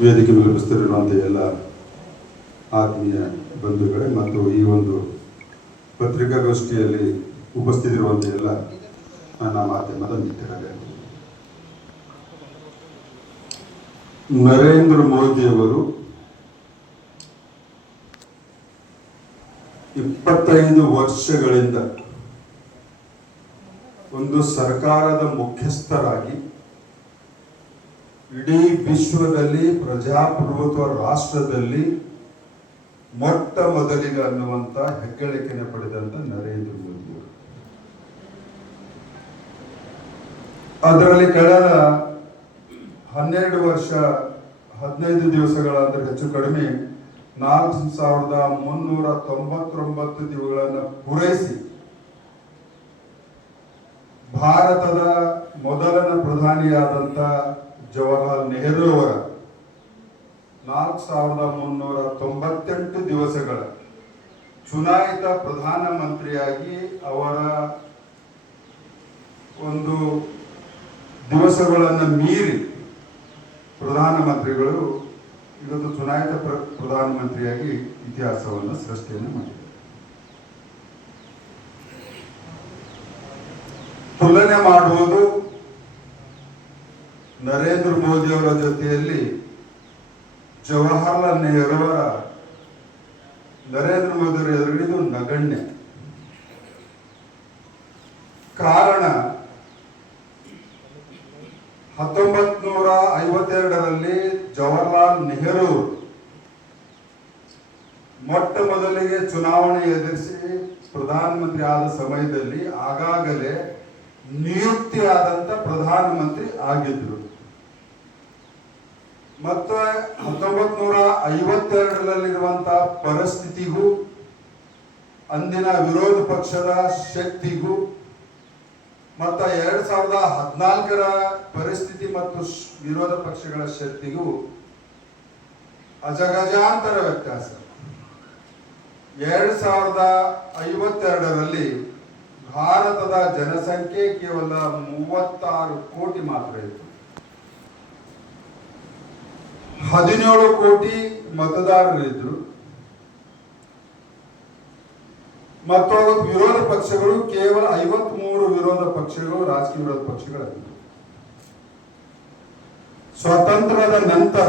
ವೇದಿಕೆ ಮೇಲೆ ಉಪಸ್ಥಿತರಿರುವಂಥ ಎಲ್ಲ ಆತ್ಮೀಯ ಬಂಧುಗಳೇ ಮತ್ತು ಈ ಒಂದು ಪತ್ರಿಕಾಗೋಷ್ಠಿಯಲ್ಲಿ ಉಪಸ್ಥಿತರಿರುವಂಥ ಎಲ್ಲ ನನ್ನ ಮಾಧ್ಯಮದ ಮಿತ್ರರೇ, ನರೇಂದ್ರ ಮೋದಿಯವರು 25 ವರ್ಷಗಳಿಂದ ಒಂದು ಸರ್ಕಾರದ ಮುಖ್ಯಸ್ಥರಾಗಿ ಇಡೀ ವಿಶ್ವದಲ್ಲಿ ಪ್ರಜಾಪ್ರಭುತ್ವ ರಾಷ್ಟ್ರದಲ್ಲಿ ಮೊಟ್ಟ ಮೊದಲಿಗೆ ಅನ್ನುವಂತ ಹೆಗ್ಗಳಿಕೆಯನ್ನು ಪಡೆದಂತ ನರೇಂದ್ರ ಮೋದಿ ಅವರು. ಅದರಲ್ಲಿ ಕಳೆದ 12 ವರ್ಷ 15 ದಿವಸಗಳ ಅಂದ್ರೆ ಹೆಚ್ಚು ಕಡಿಮೆ 4399 ದಿನಗಳನ್ನು ಪೂರೈಸಿ ಭಾರತದ ಮೊದಲನ ಪ್ರಧಾನಿಯಾದಂಥ ಜವಾಹರ್ಲಾಲ್ ನೆಹರು ಅವರ 4398 ದಿವಸಗಳ ಚುನಾಯಿತ ಪ್ರಧಾನಮಂತ್ರಿಯಾಗಿ ಅವರ ಒಂದು ದಿವಸಗಳನ್ನು ಮೀರಿ ಪ್ರಧಾನಮಂತ್ರಿಗಳು ಇವತ್ತು ಚುನಾಯಿತ ಪ್ರಧಾನಮಂತ್ರಿಯಾಗಿ ಇತಿಹಾಸವನ್ನು ಸೃಷ್ಟಿಯನ್ನು ಮಾಡಿದ್ದಾರೆ. ತುಲನೆ ಮಾಡುವುದು ನರೇಂದ್ರ ಮೋದಿ ಅವರ ಜೊತೆಯಲ್ಲಿ ಜವಾಹರ್ಲಾಲ್ ನೆಹರು ಅವರ ನರೇಂದ್ರ ಮೋದಿ ಅವರ ಎದುರುಗಿದು ನಗಣ್ಯ. ಕಾರಣ 1952ರಲ್ಲಿ ಜವಾಹರ್ಲಾಲ್ ನೆಹರು ಮೊಟ್ಟ ಮೊದಲಿಗೆ ಚುನಾವಣೆ ಎದುರಿಸಿ ಪ್ರಧಾನಮಂತ್ರಿ ಆದ ಸಮಯದಲ್ಲಿ ಆಗಾಗಲೇ ನಿಯುಕ್ತಿಯಾದಂತ ಪ್ರಧಾನಮಂತ್ರಿ ಆಗಿದ್ರು. ಮತ್ತು 1952ರಲ್ಲಿರುವಂತಹ ಪರಿಸ್ಥಿತಿಗೂ ಅಂದಿನ ವಿರೋಧ ಪಕ್ಷದ ಶಕ್ತಿಗೂ ಮತ್ತು 2014ರ ಪರಿಸ್ಥಿತಿ ಮತ್ತು ವಿರೋಧ ಪಕ್ಷಗಳ ಶಕ್ತಿಗೂ ಅಜಗಜಾಂತರ ವ್ಯತ್ಯಾಸ. 2052ರಲ್ಲಿ ಭಾರತದ ಜನಸಂಖ್ಯೆ ಕೇವಲ 36 ಕೋಟಿ ಮಾತ್ರ ಇತ್ತು. 17 ಕೋಟಿ ಮತದಾರರಿದ್ರು ಮತ್ತು ವಿರೋಧ ಪಕ್ಷಗಳು ಕೇವಲ 53 ವಿರೋಧ ಪಕ್ಷಗಳು, ರಾಜಕೀಯ ವಿರೋಧ ಪಕ್ಷಗಳಿದ್ದವು. ಸ್ವಾತಂತ್ರ್ಯದ ನಂತರ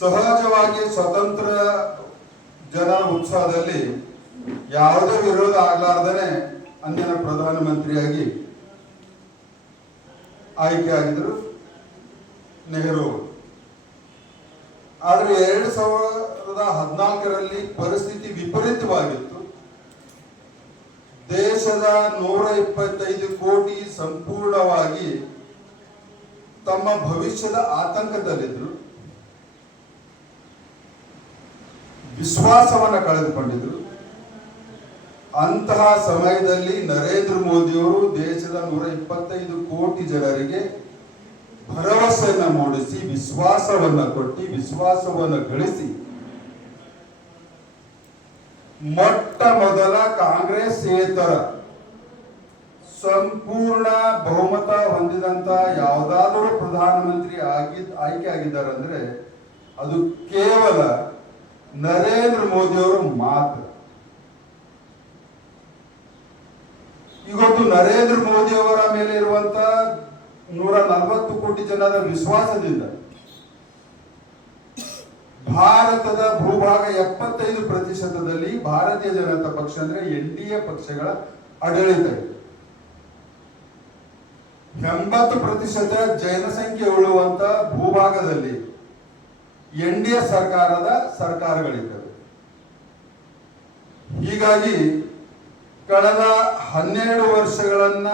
ಸಹಜವಾಗಿ ಸ್ವತಂತ್ರ ಜನ ಉತ್ಸವದಲ್ಲಿ ಯಾವುದೇ ವಿರೋಧ ಆಗ್ಲಾರ್ದೇನೆ ಅಂದಿನ ಪ್ರಧಾನಮಂತ್ರಿಯಾಗಿ ಆಯ್ಕೆ ಆಗಿದ್ರು ನೆಹರು. ಆದ್ರೆ 2014ರಲ್ಲಿ ಪರಿಸ್ಥಿತಿ ವಿಪರೀತವಾಗಿತ್ತು. ದೇಶದ 125 ಕೋಟಿ ಸಂಪೂರ್ಣವಾಗಿ ತಮ್ಮ ಭವಿಷ್ಯದ ಆತಂಕದಲ್ಲಿದ್ರು, ವಿಶ್ವಾಸವನ್ನ ಕಳೆದುಕೊಂಡಿದ್ರು. ಅಂತಹ ಸಮಯದಲ್ಲಿ ನರೇಂದ್ರ ಮೋದಿಯವರು ದೇಶದ 125 ಕೋಟಿ ಜನರಿಗೆ ಭರವಸೆಯನ್ನು ಮೂಡಿಸಿ, ವಿಶ್ವಾಸವನ್ನ ಕೊಟ್ಟು, ವಿಶ್ವಾಸವನ್ನು ಗಳಿಸಿ ಮೊಟ್ಟ ಮೊದಲ ಕಾಂಗ್ರೆಸ್ಸೇತರ ಸಂಪೂರ್ಣ ಬಹುಮತ ಹೊಂದಿದಂತ ಯಾವುದಾದರೂ ಪ್ರಧಾನಮಂತ್ರಿ ಆಯ್ಕೆ ಆಗಿದ್ದಾರೆ ಅಂದ್ರೆ ಅದು ಕೇವಲ ನರೇಂದ್ರ ಮೋದಿ ಅವರು ಮಾತ್ರ. ಇವತ್ತು ನರೇಂದ್ರ ಮೋದಿ ಅವರ ಮೇಲೆ ಇರುವಂತ 140 ಕೋಟಿ ಜನರ ವಿಶ್ವಾಸದಿಂದ ಭಾರತದ ಭೂಭಾಗ 75% ಭಾರತೀಯ ಜನತಾ ಪಕ್ಷ ಅಂದ್ರೆ NDA ಪಕ್ಷಗಳ ಆಡಳಿತ ಇದೆ. 80% ಜನಸಂಖ್ಯೆ ಉಳುವಂತ ಭೂಭಾಗದಲ್ಲಿ NDA ಸರ್ಕಾರಗಳಿದ್ದಾವೆ. ಹೀಗಾಗಿ ಕಳೆದ 12 ವರ್ಷಗಳನ್ನ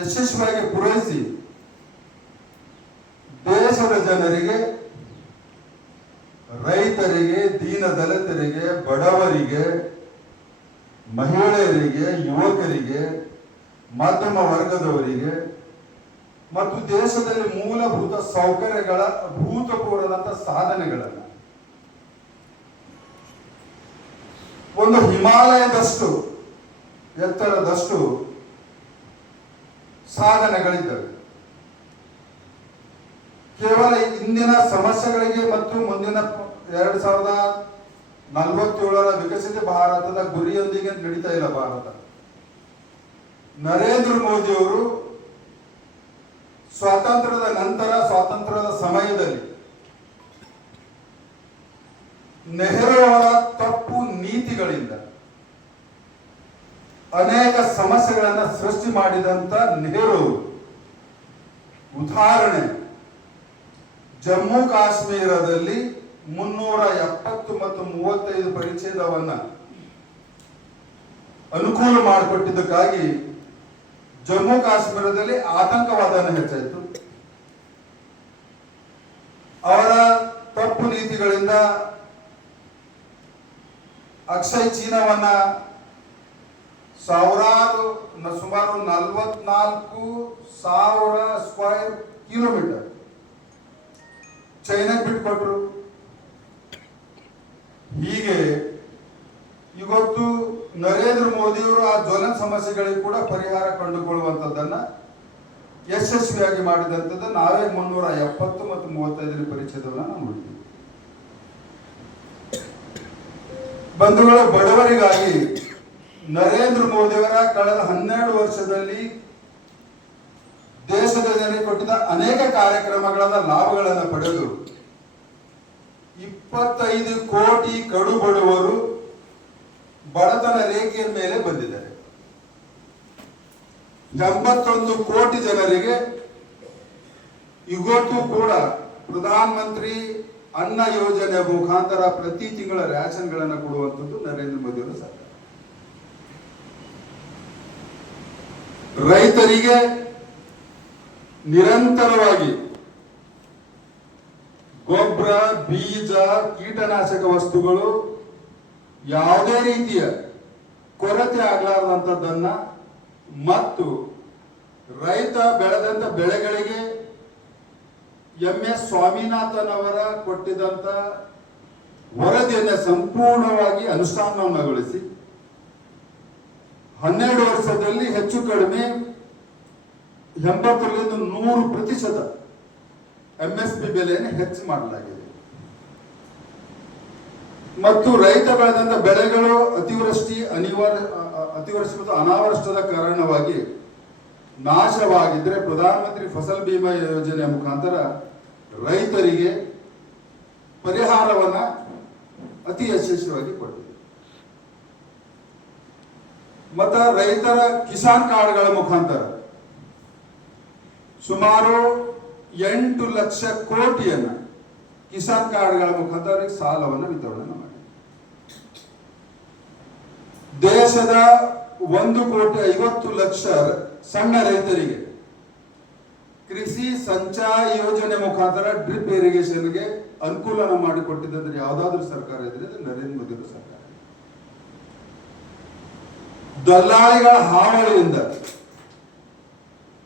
ಯಶಸ್ವಿಯಾಗಿ ಪೂರೈಸಿ ದೇಶದ ಜನರಿಗೆ, ರೈತರಿಗೆ, ದೀನ ದಲಿತರಿಗೆ, ಬಡವರಿಗೆ, ಮಹಿಳೆಯರಿಗೆ, ಯುವಕರಿಗೆ, ಮಧ್ಯಮ ವರ್ಗದವರಿಗೆ ಮತ್ತು ದೇಶದಲ್ಲಿ ಮೂಲಭೂತ ಸೌಕರ್ಯಗಳ ಅಭೂತಪೂರ್ವದಂತ ಸಾಧನೆಗಳನ್ನು ಒಂದು ಹಿಮಾಲಯದಷ್ಟು ಎತ್ತರದಷ್ಟು ಸಾಧನೆಗಳಿದ್ದವೆ. ಕೇವಲ ಇಂದಿನ ಸಮಸ್ಯೆಗಳಿಗೆ ಮತ್ತು ಮುಂದಿನ 2047ರ ವಿಕಸಿತ ಭಾರತದ ಗುರಿಯೊಂದಿಗೆ ನಡೀತಾ ಇಲ್ಲ ಭಾರತ. ನರೇಂದ್ರ ಮೋದಿ ಅವರು ಸ್ವಾತಂತ್ರ್ಯದ ನಂತರ, ಸ್ವಾತಂತ್ರ್ಯದ ಸಮಯದಲ್ಲಿ ನೆಹರು ಅವರ ತಪ್ಪು ನೀತಿಗಳಿಂದ ಅನೇಕ ಸಮಸ್ಯೆಗಳನ್ನ ಸೃಷ್ಟಿ ಮಾಡಿದಂತ ನೆಹರು ಉದಾಹರಣೆ, ಜಮ್ಮು ಕಾಶ್ಮೀರದಲ್ಲಿ 370 ಮತ್ತು 35 ಪರಿಚ್ಛೇದವನ್ನ ಅನುಕೂಲ ಮಾಡಿಕೊಟ್ಟಿದ್ದಕ್ಕಾಗಿ ಜಮ್ಮು ಕಾಶ್ಮೀರದಲ್ಲಿ ಆತಂಕವಾದನ ಹೆಚ್ಚಾಯಿತು. ಅವರ ತಪ್ಪು ನೀತಿಗಳಿಂದ ಅಕ್ಷಯ್ ಚೀನಾವನ್ನ ಸುಮಾರು 44,000 ಸ್ಕ್ವೇರ್ ಕಿಲೋಮೀಟರ್ ಚೈನಾಗೆ ಬಿಟ್ಕೊಟ್ರು. ಹೀಗೆ ಇವತ್ತು ನರೇಂದ್ರ ಮೋದಿಯವರು ಆ ಜ್ವಲನ ಸಮಸ್ಯೆಗಳಿಗೆ ಕೂಡ ಪರಿಹಾರ ಕಂಡುಕೊಳ್ಳುವಂಥದ್ದನ್ನ ಯಶಸ್ವಿಯಾಗಿ ಮಾಡಿದಂಥದ್ದು ನಾವೇ 370 ಮತ್ತು 35 ಪರಿಚ್ಛೇದವನ್ನ ನಾವು ನೋಡ್ತೀವಿ. ಬಂಧುಗಳು, ಬಡವರಿಗಾಗಿ ನರೇಂದ್ರ ಮೋದಿಯವರ ಕಳೆದ 12 ವರ್ಷದಲ್ಲಿ ದೇಶದ ಜನರಿಗೆ ಕೊಟ್ಟಿದ್ದ ಅನೇಕ ಕಾರ್ಯಕ್ರಮಗಳ ಲಾಭಗಳನ್ನು ಪಡೆದು 25 ಕೋಟಿ ಕಡು ಬಡವರು ಬಡತನ ರೇಖೆಯ ಮೇಲೆ ಬಂದಿದ್ದಾರೆ. 81 ಕೋಟಿ ಜನರಿಗೆ ಇವತ್ತು ಕೂಡ ಪ್ರಧಾನ ಮಂತ್ರಿ ಅನ್ನ ಯೋಜನೆ ಮುಖಾಂತರ ಪ್ರತಿ ತಿಂಗಳ ರೇಷನ್ಗಳನ್ನು ಕೊಡುವಂಥದ್ದು ನರೇಂದ್ರ ಮೋದಿ ಅವರ ಸರ್ಕಾರ. ರೈತರಿಗೆ ನಿರಂತರವಾಗಿ ಗೊಬ್ಬರ, ಬೀಜ, ಕೀಟನಾಶಕ ವಸ್ತುಗಳು ಯಾವುದೇ ರೀತಿಯ ಕೊರತೆ ಆಗಲಾರದಂಥದ್ದನ್ನ ಮತ್ತು ರೈತ ಬೆಳೆದಂತ ಬೆಳೆಗಳಿಗೆ MS ಸ್ವಾಮಿನಾಥನ್ ಅವರ ಕೊಟ್ಟಿದ್ದಂತ ವರದಿಯನ್ನು ಸಂಪೂರ್ಣವಾಗಿ ಅನುಷ್ಠಾನಗೊಳಿಸಿ 12 ವರ್ಷದಲ್ಲಿ ಹೆಚ್ಚು ಕಡಿಮೆ 80ರಿಂದ 100% MSP ಬೆಲೆಯನ್ನು ಹೆಚ್ಚು ಮಾಡಲಾಗಿದೆ. ಮತ್ತು ರೈತ ಬೆಳೆದಂತ ಬೆಳೆಗಳು ಅತಿವೃಷ್ಟಿ ಮತ್ತು ಅನಾವೃಷ್ಟದ ಕಾರಣವಾಗಿ ನಾಶವಾಗಿದ್ರೆ ಪ್ರಧಾನಮಂತ್ರಿ ಫಸಲ್ ಬಿಮಾ ಯೋಜನೆ ಮುಖಾಂತರ ರೈತರಿಗೆ ಪರಿಹಾರವನ್ನ ಅತಿ ಯಶಸ್ವಿಯಾಗಿ ಕೊಟ್ಟಿದೆ. ಮತ್ತು ರೈತರ ಕಿಸಾನ್ ಕಾರ್ಡ್ಗಳ ಮುಖಾಂತರ ಸುಮಾರು 8 ಲಕ್ಷ ಕೋಟಿಯನ್ನ ಕಿಸಾನ್ ಕಾರ್ಡ್ಗಳ ಮುಖಾಂತರ ಸಾಲವನ್ನು ವಿತರಣೆ ಮಾಡಿ ದೇಶದ 1,50,00,000 ಸಣ್ಣ ರೈತರಿಗೆ ಕೃಷಿ ಸಂಚಾಯ ಯೋಜನೆ ಮುಖಾಂತರ ಡ್ರಿಪ್ ಇರಿಗೇಷನ್ಗೆ ಅನುಕೂಲನ ಮಾಡಿಕೊಟ್ಟಿದ್ದಂದ್ರೆ ಯಾವುದಾದ್ರೂ ಸರ್ಕಾರ ಇದ್ರೆ ನರೇಂದ್ರ ಮೋದಿ ಸರ್ಕಾರ. ದಲ್ಲಾಳಿಗಳ ಹಾವಳಿಯಿಂದ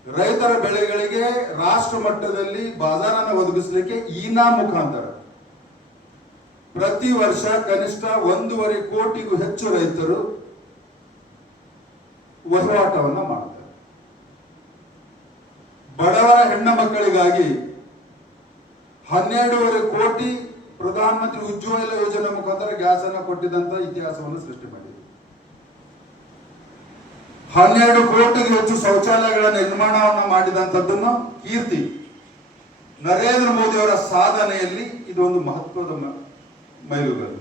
ರೈತರ ಬೆಳೆಗಳಿಗೆ ರಾಷ್ಟ್ರ ಮಟ್ಟದಲ್ಲಿ ಬಾಜಾರನ್ನು ಒದಗಿಸಲಿಕ್ಕೆ ಈನಾ ಮುಖಾಂತರ ಪ್ರತಿ ವರ್ಷ ಕನಿಷ್ಠ 1.5 ಕೋಟಿಗೂ ಹೆಚ್ಚು ರೈತರು ವಹಿವಾಟವನ್ನ ಮಾಡ್ತಾರೆ. ಬಡವರ ಹೆಣ್ಣು ಮಕ್ಕಳಿಗಾಗಿ 12.5 ಕೋಟಿ ಪ್ರಧಾನಮಂತ್ರಿ ಉಜ್ವಲ ಯೋಜನೆ ಮುಖಾಂತರ ಗ್ಯಾಸ್ ಅನ್ನು ಕೊಟ್ಟಿದ್ದಂತ ಇತಿಹಾಸವನ್ನು ಸೃಷ್ಟಿ ಮಾಡಿದೆ. 12 ಕೋಟಿಗೂ ಹೆಚ್ಚು ಶೌಚಾಲಯಗಳ ನಿರ್ಮಾಣವನ್ನು ಮಾಡಿದಂಥದ್ದನ್ನು ಕೀರ್ತಿ ನರೇಂದ್ರ ಮೋದಿ ಅವರ ಸಾಧನೆಯಲ್ಲಿ ಇದೊಂದು ಮಹತ್ವದ ಮೈಲುಗಲ್ಲು.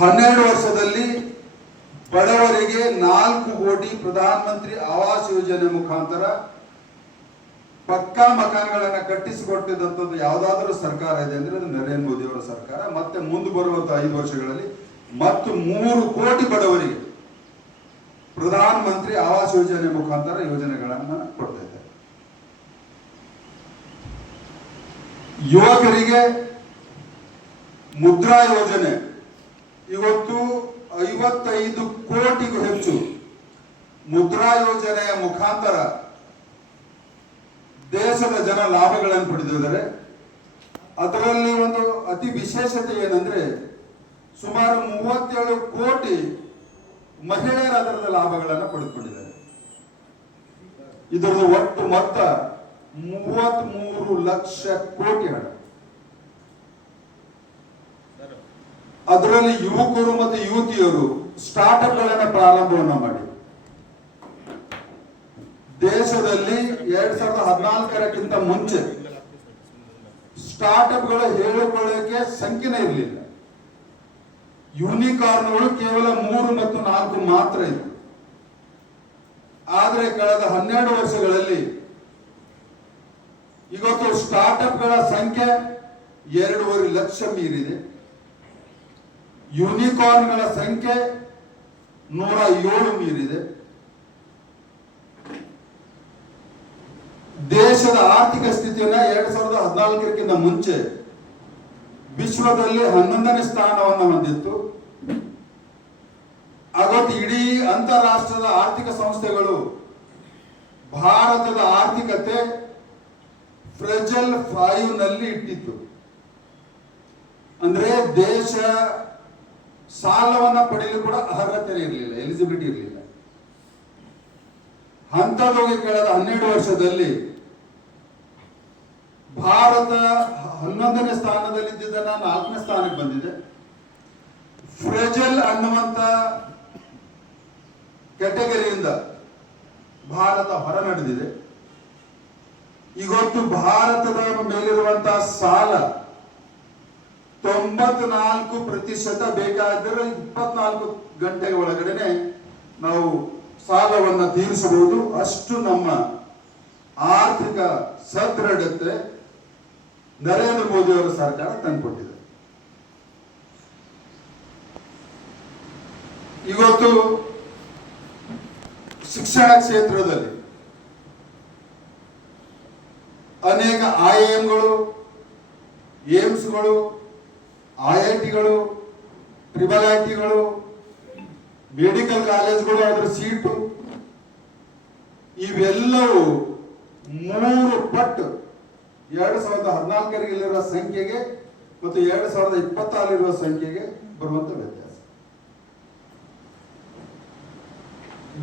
12 ವರ್ಷದಲ್ಲಿ ಬಡವರಿಗೆ 4 ಕೋಟಿ ಪ್ರಧಾನಮಂತ್ರಿ ಆವಾಸ್ ಯೋಜನೆ ಮುಖಾಂತರ ಪಕ್ಕಾ ಮಕಾನ್ಗಳನ್ನು ಕಟ್ಟಿಸಿಕೊಟ್ಟಿದ್ದಂಥದ್ದು ಯಾವುದಾದ್ರೂ ಸರ್ಕಾರ ಇದೆ ಅಂದ್ರೆ ಅದು ನರೇಂದ್ರ ಮೋದಿ ಅವರ ಸರ್ಕಾರ. ಮತ್ತೆ ಮುಂದೆ ಬರುವಂತಹ 5 ವರ್ಷಗಳಲ್ಲಿ ಮತ್ತು 3 ಕೋಟಿ ಬಡವರಿಗೆ ಪ್ರಧಾನಮಂತ್ರಿ ಆವಾಸ್ ಯೋಜನೆ ಮುಖಾಂತರ ಯೋಜನೆಗಳನ್ನು ಕೊಡ್ತಾ ಇದ್ದಾರೆ. ಯುವಕರಿಗೆ ಮುದ್ರಾ ಯೋಜನೆ ಇವತ್ತು 55 ಕೋಟಿಗೂ ಹೆಚ್ಚು ಮುದ್ರಾ ಯೋಜನೆಯ ಮುಖಾಂತರ ದೇಶದ ಜನ ಲಾಭಗಳನ್ನು ಪಡೆದಿದ್ದಾರೆ. ಅದರಲ್ಲಿ ಒಂದು ಅತಿ ವಿಶೇಷತೆ ಏನಂದ್ರೆ ಸುಮಾರು 37 ಕೋಟಿ ಮಹಿಳೆಯರ ಅದರದ ಲಾಭಗಳನ್ನು ಪಡೆದುಕೊಂಡಿದ್ದಾರೆ. ಇದರದ್ದು ಒಟ್ಟು ಮೊತ್ತ 33 ಲಕ್ಷ ಕೋಟಿ ಹಣ. ಅದರಲ್ಲಿ ಯುವಕರು ಮತ್ತು ಯುವತಿಯರು ಸ್ಟಾರ್ಟ್ಅಪ್ ಗಳನ್ನ ಪ್ರಾರಂಭವನ್ನ ಮಾಡಿ ದೇಶದಲ್ಲಿ 2014ಕ್ಕಿಂತ ಮುಂಚೆ ಸ್ಟಾರ್ಟ್ಅಪ್ ಗಳು ಹೇಳಿಕೊಳ್ಳಕ್ಕೆ ಸಂಖ್ಯೆನೇ ಇರಲಿಲ್ಲ. ಯೂನಿಕಾರ್ನ್ಗಳು ಕೇವಲ 3 ಮತ್ತು 4 ಮಾತ್ರ ಇತ್ತು. ಆದರೆ ಕಳೆದ 12 ವರ್ಷಗಳಲ್ಲಿ ಇವತ್ತು ಸ್ಟಾರ್ಟ್ಅಪ್ ಗಳ ಸಂಖ್ಯೆ 2.5 ಲಕ್ಷ ಮೀರಿದೆ. ಯೂನಿಕಾರ್ನ್ಗಳ ಸಂಖ್ಯೆ 107 ಮೀರಿದೆ. ದೇಶದ ಆರ್ಥಿಕ ಸ್ಥಿತಿಯನ್ನ 2014ಕ್ಕಿಂತ ಮುಂಚೆ ವಿಶ್ವದಲ್ಲಿ 11ನೇ ಸ್ಥಾನವನ್ನು ಹೊಂದಿತ್ತು. ಅವತ್ತು ಇಡೀ ಅಂತಾರಾಷ್ಟ್ರದ ಆರ್ಥಿಕ ಸಂಸ್ಥೆಗಳು ಭಾರತದ ಆರ್ಥಿಕತೆ ಫ್ರೆಜಲ್ 5 ನಲ್ಲಿ ಇಟ್ಟಿತ್ತು. ಅಂದ್ರೆ ದೇಶ ಸಾಲವನ್ನ ಪಡೆಯಲು ಕೂಡ ಅರ್ಹತೆ ಇರಲಿಲ್ಲ, ಎಲಿಜಿಬಿಲಿಟಿ ಇರಲಿಲ್ಲ. ಅಂತದೋಗಿ ಕಳೆದ 12 ವರ್ಷದಲ್ಲಿ ಭಾರತ 11ನೇ ಸ್ಥಾನದಲ್ಲಿದ್ದನ್ನ 4ನೇ ಸ್ಥಾನಕ್ಕೆ ಬಂದಿದೆ. ಫ್ರೆಜಲ್ ಅನ್ನುವಂತ ಕ್ಯಾಟಗರಿಯಿಂದ ಭಾರತ ಹೊರ ನಡೆದಿದೆ. ಇವತ್ತು ಭಾರತದ ಮೇಲಿರುವಂತಹ ಸಾಲ 94% ಬೇಕಾದರೆ 24 ಗಂಟೆಗಳ ಒಳಗಡೆನೆ ನಾವು ಸಾಲವನ್ನು ತೀರಿಸಬಹುದು. ಅಷ್ಟು ನಮ್ಮ ಆರ್ಥಿಕ ಸದೃಢತೆ ನರೇಂದ್ರ ಮೋದಿ ಅವರ ಸರ್ಕಾರ ತಂದುಕೊಟ್ಟಿದೆ. ಇವತ್ತು ಶಿಕ್ಷಣ ಕ್ಷೇತ್ರದಲ್ಲಿ ಅನೇಕ IIMಗಳು, ಏಮ್ಸ್ಗಳು, IITಗಳು, IIITಗಳು, ಮೆಡಿಕಲ್ ಕಾಲೇಜ್ಗಳು, ಅದರ ಸೀಟು ಇವೆಲ್ಲವೂ 3 ಪಟ್ಟು 2014 ಸಂಖ್ಯೆಗೆ ಮತ್ತು 2026 ಸಂಖ್ಯೆಗೆ ಬರುವಂತ ವ್ಯತ್ಯಾಸ.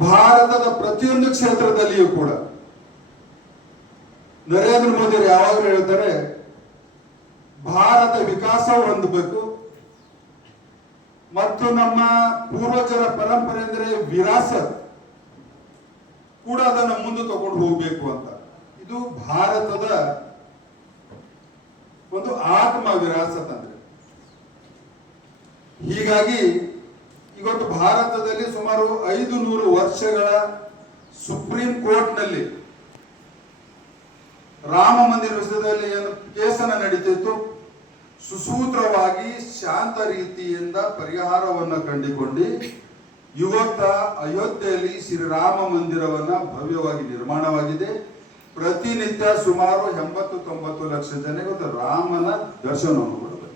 ಭಾರತದ ಪ್ರತಿಯೊಂದು ಕ್ಷೇತ್ರದಲ್ಲಿಯೂ ಕೂಡ ನರೇಂದ್ರ ಮೋದಿ ಅವರು ಯಾವಾಗಲೂ ಹೇಳ್ತಾರೆ, ಭಾರತ ವಿಕಾಸ ಹೊಂದಬೇಕು ಮತ್ತು ನಮ್ಮ ಪೂರ್ವಜರ ಪರಂಪರೆ ಅಂದರೆ ವಿರಾಸತ್ ಕೂಡ ಅದನ್ನು ಮುಂದೆ ತಗೊಂಡು ಹೋಗಬೇಕು ಅಂತ. ಇದು ಭಾರತದ ಒಂದು ಆತ್ಮ ವಿರಾಸತ್ ಅಂದ್ರೆ. ಹೀಗಾಗಿ ಇವತ್ತು ಭಾರತದಲ್ಲಿ ಸುಮಾರು 500 ವರ್ಷಗಳ ಸುಪ್ರೀಂ ಕೋರ್ಟ್ ನಲ್ಲಿ ರಾಮ ಮಂದಿರ ವಿಷಯದಲ್ಲಿ ಏನು ಕೇಸನ್ನ ನಡೀತಿತ್ತು, ಸುಸೂತ್ರವಾಗಿ ಶಾಂತ ರೀತಿಯಿಂದ ಪರಿಹಾರವನ್ನು ಕಂಡುಕೊಂಡು ಇವತ್ತ ಅಯೋಧ್ಯೆಯಲ್ಲಿ ಶ್ರೀರಾಮ ಮಂದಿರವನ್ನ ಭವ್ಯವಾಗಿ ನಿರ್ಮಾಣವಾಗಿದೆ. ಪ್ರತಿನಿತ್ಯ ಸುಮಾರು 80-90 ಲಕ್ಷ ಜನ ಇವತ್ತು ರಾಮನ ದರ್ಶನವನ್ನು ಮಾಡಬೇಕು.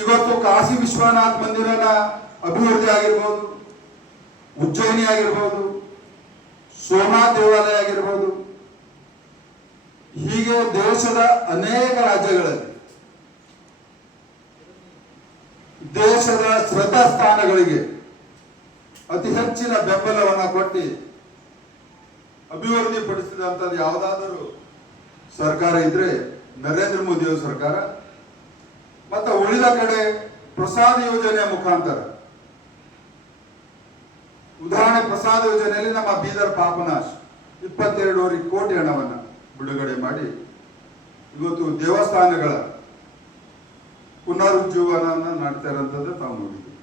ಇವತ್ತು ಕಾಶಿ ವಿಶ್ವನಾಥ್ ಮಂದಿರನ ಅಭಿವೃದ್ಧಿ ಆಗಿರ್ಬೋದು, ಉಜ್ಜಯಿನಿ ಆಗಿರ್ಬೋದು, ಸೋಮನಾಥ್ ದೇವಾಲಯ ಆಗಿರ್ಬೋದು, ಹೀಗೆ ದೇಶದ ಅನೇಕ ರಾಜ್ಯಗಳಲ್ಲಿ ದೇಶದ ಶ್ರದ್ಧಾ ಸ್ಥಾನಗಳಿಗೆ ಅತಿ ಹೆಚ್ಚಿನ ಬೆಂಬಲವನ್ನು ಕೊಟ್ಟು ಅಭಿವೃದ್ಧಿ ಪಡಿಸಿದಂಥದ್ದು ಯಾವುದಾದರೂ ಸರ್ಕಾರ ಇದ್ರೆ ನರೇಂದ್ರ ಮೋದಿ ಅವರ ಸರ್ಕಾರ. ಮತ್ತು ಉಳಿದ ಕಡೆ ಪ್ರಸಾದ ಯೋಜನೆಯ ಮುಖಾಂತರ, ಉದಾಹರಣೆ ಪ್ರಸಾದ ಯೋಜನೆಯಲ್ಲಿ ನಮ್ಮ ಬೀದರ್ ಪಾಪನಾಶ್ 22.5 ಕೋಟಿ ಹಣವನ್ನು ಬಿಡುಗಡೆ ಮಾಡಿ ಇವತ್ತು ದೇವಸ್ಥಾನಗಳ ಪುನರುಜ್ಜೀವನ ಮಾಡ್ತಾ ಇರೋಂಥದ್ದು ತಾವು ನೋಡಿದ್ದೀವಿ.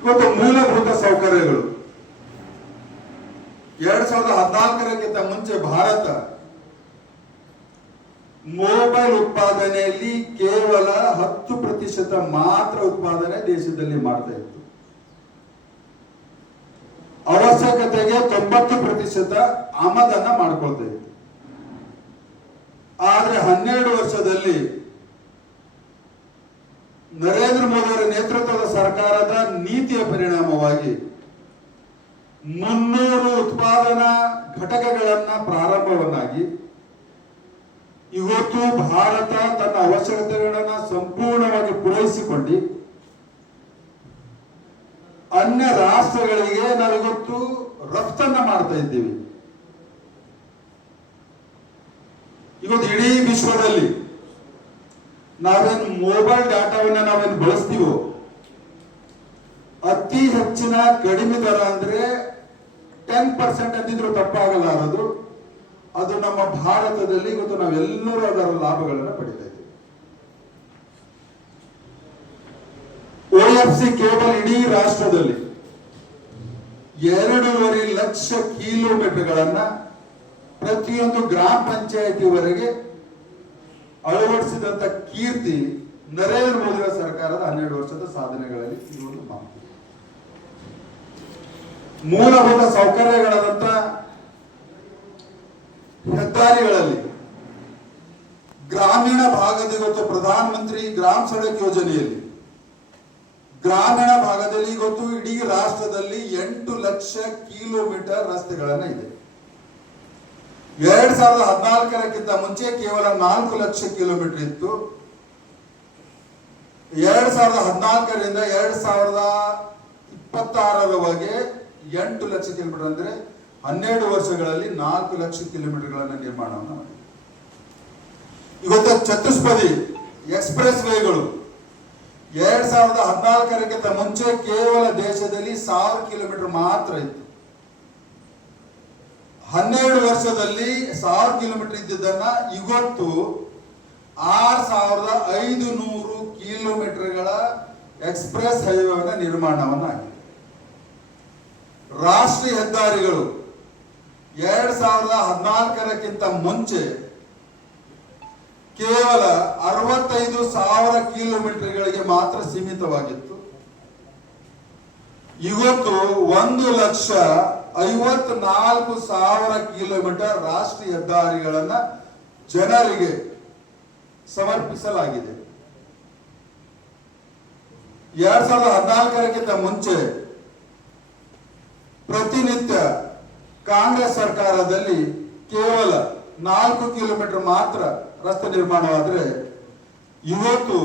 ಇವತ್ತು ಮೂಲಭೂತ ಸೌಕರ್ಯಗಳು 2014ಕ್ಕಿಂತ ಮುಂಚೆ ಭಾರತ ಮೊಬೈಲ್ ಉತ್ಪಾದನೆಯಲ್ಲಿ ಕೇವಲ 10% ಮಾತ್ರ ಉತ್ಪಾದನೆ ದೇಶದಲ್ಲಿ ಮಾಡ್ತಾ ಇತ್ತು. ಅವಶ್ಯಕತೆಗೆ 90% ಆಮದನ್ನ ಮಾಡ್ಕೊಳ್ತಾ ಇತ್ತು. ಆದ್ರೆ 12 ವರ್ಷದಲ್ಲಿ ನರೇಂದ್ರ ಮೋದಿ ಅವರ ನೇತೃತ್ವದ ಸರ್ಕಾರದ ನೀತಿಯ ಪರಿಣಾಮವಾಗಿ 300 ಉತ್ಪಾದನಾ ಘಟಕಗಳನ್ನ ಪ್ರಾರಂಭವನ್ನಾಗಿ ಇವತ್ತು ಭಾರತ ತನ್ನ ಅವಶ್ಯಕತೆಗಳನ್ನ ಸಂಪೂರ್ಣವಾಗಿ ಪೂರೈಸಿಕೊಂಡು ಅನ್ಯ ರಾಷ್ಟ್ರಗಳಿಗೆ ನಾವಿವತ್ತು ರಫ್ತನ್ನ ಮಾಡ್ತಾ ಇದ್ದೀವಿ. ಇವತ್ತು ಇಡೀ ವಿಶ್ವದಲ್ಲಿ ನಾವೇನು ಮೊಬೈಲ್ ಡಾಟಾವನ್ನ ನಾವೇನು ಬಳಸ್ತೀವೋ ಅತಿ ಹೆಚ್ಚಿನ ಕಡಿಮೆ ದರ ಅಂದ್ರೆ 10% ಅಂತಿದ್ರು ತಪ್ಪಾಗಲಾರದು. ಅದು ನಮ್ಮ ಭಾರತದಲ್ಲಿ ಇವತ್ತು ನಾವೆಲ್ಲರೂ ಅದರ ಲಾಭಗಳನ್ನು ಪಡಿತಾ ಇದ್ದೀವಿ. OFC ಕೇಬಲ್ ಇಡೀ ರಾಷ್ಟ್ರದಲ್ಲಿ 2.5 ಲಕ್ಷ ಕಿಲೋಮೀಟರ್ಗಳನ್ನ ಪ್ರತಿಯೊಂದು ಗ್ರಾಮ ಪಂಚಾಯಿತಿವರೆಗೆ ಅಳವಡಿಸಿದಂತ ಕೀರ್ತಿ ನರೇಂದ್ರ ಮೋದಿ ಸರ್ಕಾರದ 12 ವರ್ಷದ ಸಾಧನೆಗಳಲ್ಲಿ ಇದು ಒಂದು ಮಾಹಿತಿ. ಮೂಲಭೂತ ಸೌಕರ್ಯಗಳಾದಂತ ಹೆದ್ದಾರಿಗಳಲ್ಲಿ ಗ್ರಾಮೀಣ ಭಾಗದ ಇವತ್ತು ಪ್ರಧಾನ ಮಂತ್ರಿ ಗ್ರಾಮ ಸಡಕ್ ಯೋಜನೆಯಲ್ಲಿ ಗ್ರಾಮೀಣ ಭಾಗದಲ್ಲಿ ಇವತ್ತು ಇಡೀ ರಾಷ್ಟ್ರದಲ್ಲಿ 8 ಲಕ್ಷ ಕಿಲೋಮೀಟರ್ ರಸ್ತೆಗಳನ್ನ ಇದೆ. 2014ಕ್ಕಿಂತ ಮುಂಚೆ ಕೇವಲ 4 ಲಕ್ಷ ಕಿಲೋಮೀಟರ್ ಇತ್ತು. 2014ರಿಂದ 2026ರವರೆಗೆ 8 ಲಕ್ಷ ಕಿಲೋಮೀಟರ್ ಅಂದ್ರೆ 12 ವರ್ಷಗಳಲ್ಲಿ 4 ಲಕ್ಷ ಕಿಲೋಮೀಟರ್ಗಳನ್ನ ನಿರ್ಮಾಣವನ್ನು ಮಾಡಿದೆ. ಇವತ್ತು ಚತುಷ್ಪದಿ ಎಕ್ಸ್ಪ್ರೆಸ್ ವೇಗಳು 2014ಕ್ಕಿಂತ ಮುಂಚೆ ಕೇವಲ ದೇಶದಲ್ಲಿ 1000 ಕಿಲೋಮೀಟರ್ ಮಾತ್ರ ಇತ್ತು. 12 ವರ್ಷದಲ್ಲಿ 1000 ಕಿಲೋಮೀಟರ್ ಇದ್ದಿದ್ದನ್ನ ಇವತ್ತು 6500 ಕಿಲೋಮೀಟರ್ಗಳ ಎಕ್ಸ್ಪ್ರೆಸ್ ಹೈವೇನ ನಿರ್ಮಾಣವನ್ನ ಆಗಿದೆ. ರಾಷ್ಟ್ರೀಯ ಹೆದ್ದಾರಿಗಳು 2014ಕ್ಕಿಂತ ಮುಂಚೆ ಕೇವಲ 65,000 ಕಿಲೋಮೀಟರ್ಗಳಿಗೆ ಮಾತ್ರ ಸೀಮಿತವಾಗಿತ್ತು. ಇವತ್ತು 1,54,000 ಕಿಲೋಮೀಟರ್ ರಾಷ್ಟ್ರೀಯ ಹೆದ್ದಾರಿಗಳನ್ನ ಜನರಿಗೆ ಸಮರ್ಪಿಸಲಾಗಿದೆ. 2014ಕ್ಕಿಂತ ಮುಂಚೆ ಪ್ರತಿನಿತ್ಯ ಕಾಂಗ್ರೆಸ್ ಸರ್ಕಾರದಲ್ಲಿ ಕೇವಲ 4 ಕಿಲೋಮೀಟರ್ ಮಾತ್ರ ರಸ್ತೆ ನಿರ್ಮಾಣವಾದರೆ ಇವತ್ತು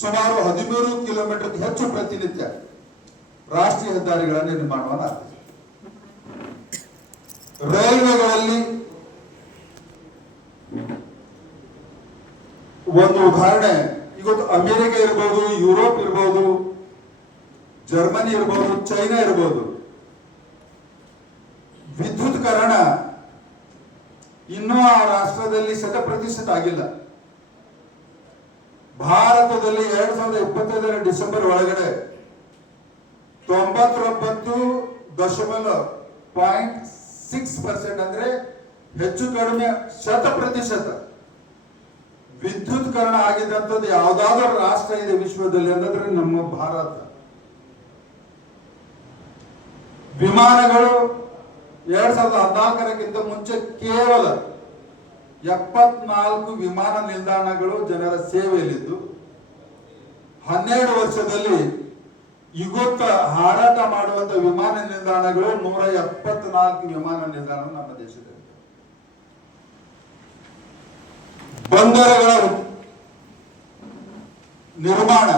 ಸುಮಾರು 13 ಕಿಲೋಮೀಟರ್ ಹೆಚ್ಚು ಪ್ರತಿನಿತ್ಯ ರಾಷ್ಟ್ರೀಯ ಹೆದ್ದಾರಿಗಳ ನಿರ್ಮಾಣವಾಗಿದೆ. ರೈಲ್ವೆಗಳಲ್ಲಿ ಒಂದು ಉದಾಹರಣೆ, ಇವತ್ತು ಅಮೆರಿಕ ಇರ್ಬೋದು, ಯುರೋಪ್ ಇರ್ಬೋದು, ಜರ್ಮನಿ ಇರ್ಬೋದು, ಚೈನಾ ಇರ್ಬೋದು, ವಿದ್ಯುತ್ಕರಣ ಇನ್ನೂ ಆ ರಾಷ್ಟ್ರದಲ್ಲಿ 100% ಆಗಿಲ್ಲ. ಭಾರತದಲ್ಲಿ 2025 ಡಿಸೆಂಬರ್ ಒಳಗಡೆ 99.6% ಅಂದ್ರೆ ಹೆಚ್ಚು ಕಡಿಮೆ 100% ವಿದ್ಯುತ್ಕರಣ ಆಗಿದ್ದಂಥದ್ದು ಯಾವುದಾದ್ರೂ ರಾಷ್ಟ್ರ ಇದೆ ವಿಶ್ವದಲ್ಲಿ ಅಂದ್ರೆ ನಮ್ಮ ಭಾರತ. ವಿಮಾನಗಳು 2014ಕ್ಕಿಂತ ಮುಂಚೆ ಕೇವಲ 74 ವಿಮಾನ ನಿಲ್ದಾಣಗಳು ಜನರ ಸೇವೆಯಲ್ಲಿದ್ದು 12 ವರ್ಷದಲ್ಲಿ ಇವತ್ತು ಹಾರಾಟ ಮಾಡುವಂತ ವಿಮಾನ ನಿಲ್ದಾಣಗಳು 174 ವಿಮಾನ ನಿಲ್ದಾಣ ನಮ್ಮ ದೇಶದಲ್ಲಿ. ಬಂದರುಗಳ ನಿರ್ಮಾಣ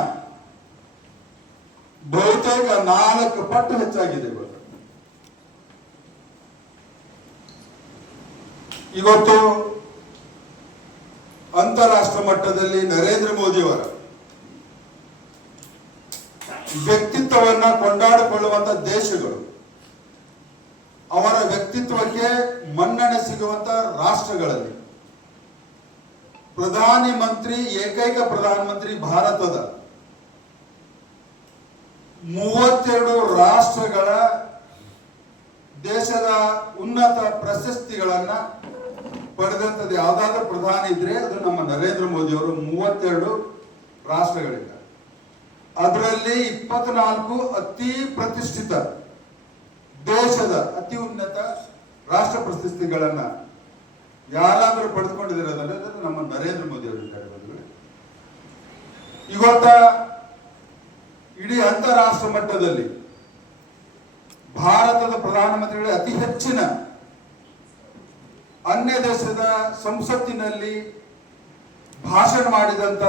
ಬಹುತೇಕ 4 ಪಟ್ಟು ಹೆಚ್ಚಾಗಿದೆ. ಇವತ್ತು ಅಂತಾರಾಷ್ಟ್ರ ಮಟ್ಟದಲ್ಲಿ ನರೇಂದ್ರ ಮೋದಿಯವರ ವ್ಯಕ್ತಿತ್ವವನ್ನ ಕೊಂಡಾಡಿಕೊಳ್ಳುವಂತ ದೇಶಗಳು, ಅವರ ವ್ಯಕ್ತಿತ್ವಕ್ಕೆ ಮನ್ನಣೆ ಸಿಗುವಂತ ರಾಷ್ಟ್ರಗಳಲ್ಲಿ ಏಕೈಕ ಪ್ರಧಾನಮಂತ್ರಿ ಭಾರತದ 32 ರಾಷ್ಟ್ರಗಳ ದೇಶದ ಉನ್ನತ ಪ್ರಶಸ್ತಿಗಳನ್ನ ಪಡೆದಂಥದ್ದು ಯಾವ್ದಾದ್ರು ಪ್ರಧಾನಿ ಇದ್ರೆ ಅದು ನಮ್ಮ ನರೇಂದ್ರ ಮೋದಿ ಅವರು. 32 ರಾಷ್ಟ್ರಗಳಿಂದ ಅದರಲ್ಲಿ 24 ಅತಿ ಪ್ರತಿಷ್ಠಿತ ದೇಶದ ಅತಿ ಉನ್ನತ ರಾಷ್ಟ್ರ ಪ್ರಶಸ್ತಿಗಳನ್ನ ಯಾರಾದ್ರೂ ಪಡೆದುಕೊಂಡಿದ್ದಾರೆ ನಮ್ಮ ನರೇಂದ್ರ ಮೋದಿ ಅವರಿದ್ದಾರೆ. ಇವತ್ತ ಇಡೀ ಅಂತಾರಾಷ್ಟ್ರ ಮಟ್ಟದಲ್ಲಿ ಭಾರತದ ಪ್ರಧಾನಮಂತ್ರಿಗಳೇ ಅತಿ ಹೆಚ್ಚಿನ ಅನ್ಯ ದೇಶದ ಸಂಸತ್ತಿನಲ್ಲಿ ಭಾಷಣ ಮಾಡಿದಂತ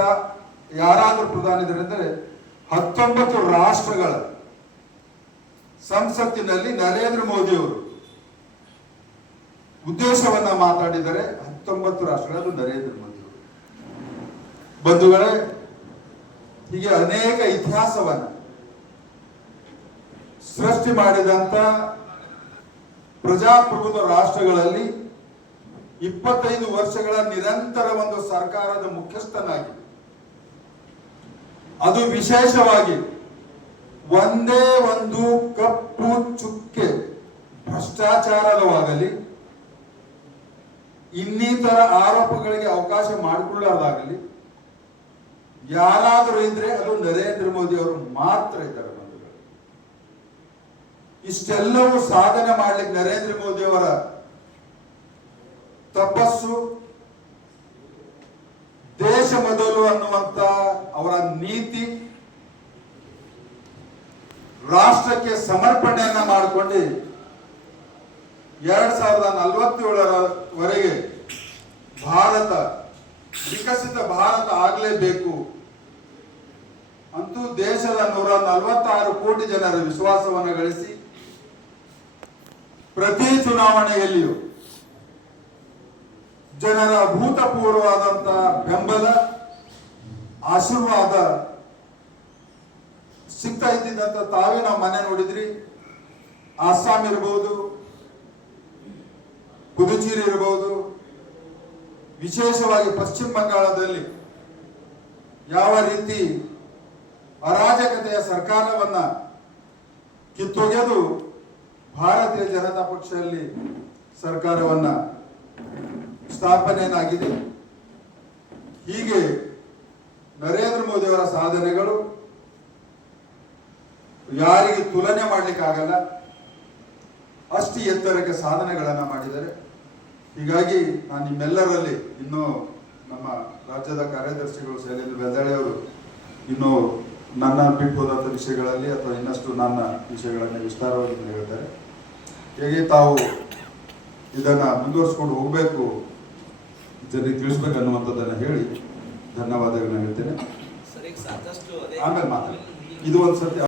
ಯಾರಾದರೂ ಪ್ರಧಾನಿ ಇದ್ದಾರೆ ಅಂದರೆ 19 ರಾಷ್ಟ್ರಗಳ ಸಂಸತ್ತಿನಲ್ಲಿ ನರೇಂದ್ರ ಮೋದಿ ಅವರು ಉದ್ದೇಶವನ್ನ ಮಾತಾಡಿದರೆ 19 ರಾಷ್ಟ್ರಗಳು, ಅದು ನರೇಂದ್ರ ಮೋದಿ ಅವರು. ಬಂಧುಗಳೇ, ಹೀಗೆ ಅನೇಕ ಇತಿಹಾಸವನ್ನ ಸೃಷ್ಟಿ ಮಾಡಿದಂತ ಪ್ರಜಾಪ್ರಭುತ್ವ ರಾಷ್ಟ್ರಗಳಲ್ಲಿ 25 ವರ್ಷಗಳ ನಿರಂತರ ಒಂದು ಸರ್ಕಾರದ ಮುಖ್ಯಸ್ಥನಾಗಿ, ಅದು ವಿಶೇಷವಾಗಿ ಒಂದೇ ಒಂದು ಕಪ್ಪು ಚುಕ್ಕೆ ಭ್ರಷ್ಟಾಚಾರವಾಗಲಿ ಇನ್ನಿತರ ಆರೋಪಗಳಿಗೆ ಅವಕಾಶ ಮಾಡಿಕೊಳ್ಳಲಾಗಲಿ ಯಾರಾದರೂ ಇದ್ರೆ ಅದು ನರೇಂದ್ರ ಮೋದಿ ಅವರು ಮಾತ್ರ ಇದ್ದಾರೆ. ಇಷ್ಟೆಲ್ಲವೂ ಸಾಧನೆ ಮಾಡ್ಲಿಕ್ಕೆ ನರೇಂದ್ರ ಮೋದಿ ಅವರ ತಪಸ್ಸು, ದೇಶ ಮೊದಲು ಅನ್ನುವಂತ ಅವರ ನೀತಿ, ರಾಷ್ಟ್ರಕ್ಕೆ ಸಮರ್ಪಣೆಯನ್ನ ಮಾಡಿಕೊಂಡು 2047ರವರೆಗೆ ಭಾರತ ವಿಕಸಿತ ಭಾರತ ಆಗಲೇಬೇಕು ಅಂತೂ ದೇಶದ 146 ಕೋಟಿ ಜನರ ವಿಶ್ವಾಸವನ್ನು ಗಳಿಸಿ ಪ್ರತಿ ಚುನಾವಣೆಯಲ್ಲಿಯೂ ಜನರ ಅಭೂತಪೂರ್ವವಾದಂತಹ ಬೆಂಬಲ, ಆಶೀರ್ವಾದ ಸಿಗ್ತಾ ಇದ್ದಿದ್ದಂತ ತಾವೇ ನಾವು ಮನೆ ನೋಡಿದ್ರಿ. ಅಸ್ಸಾಂ ಇರಬಹುದು, ಪುದುಚೇರಿ ಇರಬಹುದು, ವಿಶೇಷವಾಗಿ ಪಶ್ಚಿಮ ಬಂಗಾಳದಲ್ಲಿ ಯಾವ ರೀತಿ ಅರಾಜಕತೆಯ ಸರ್ಕಾರವನ್ನ ಕಿತ್ತೊಗೆದು ಭಾರತೀಯ ಜನತಾ ಪಕ್ಷದಲ್ಲಿ ಸರ್ಕಾರವನ್ನ ಸ್ಥಾಪನೆಯಾಗಿದೆ. ಹೀಗೆ ನರೇಂದ್ರ ಮೋದಿ ಅವರ ಸಾಧನೆಗಳು ಯಾರಿಗೆ ತುಲನೆ ಮಾಡ್ಲಿಕ್ಕೆ ಆಗಲ್ಲ, ಅಷ್ಟು ಎತ್ತರಕ್ಕೆ ಸಾಧನೆಗಳನ್ನ ಮಾಡಿದ್ದಾರೆ. ಹೀಗಾಗಿ ನಾನು ನಿಮ್ಮೆಲ್ಲರಲ್ಲಿ ಇನ್ನು ನಮ್ಮ ರಾಜ್ಯದ ಕಾರ್ಯದರ್ಶಿಗಳು ಶೈಲೇಂದ್ರ ಬೆಲ್ದಾಳೆ ಅವರು ಇನ್ನು ನನ್ನ ಬಿಟ್ಟು ಹೋದಂಥ ವಿಷಯಗಳಲ್ಲಿ ಅಥವಾ ಇನ್ನಷ್ಟು ನನ್ನ ವಿಷಯಗಳನ್ನು ವಿಸ್ತಾರವಾಗಿ ಹೇಳ್ತಾರೆ. ಹೇಗೆ ತಾವು ಇದನ್ನ ಮುಂದುವರಿಸ್ಕೊಂಡು ಹೋಗಬೇಕು, ಜನರಿಗೆ ತಿಳಿಸ್ಬೇಕು ಅನ್ನುವಂಥದ್ದನ್ನು ಹೇಳಿ ಧನ್ಯವಾದಗಳನ್ನ ಹೇಳ್ತೇನೆ. ಆಮೇಲೆ ಮಾತಾಡಿ ಇದು ಒಂದು ಸತ್ಯ.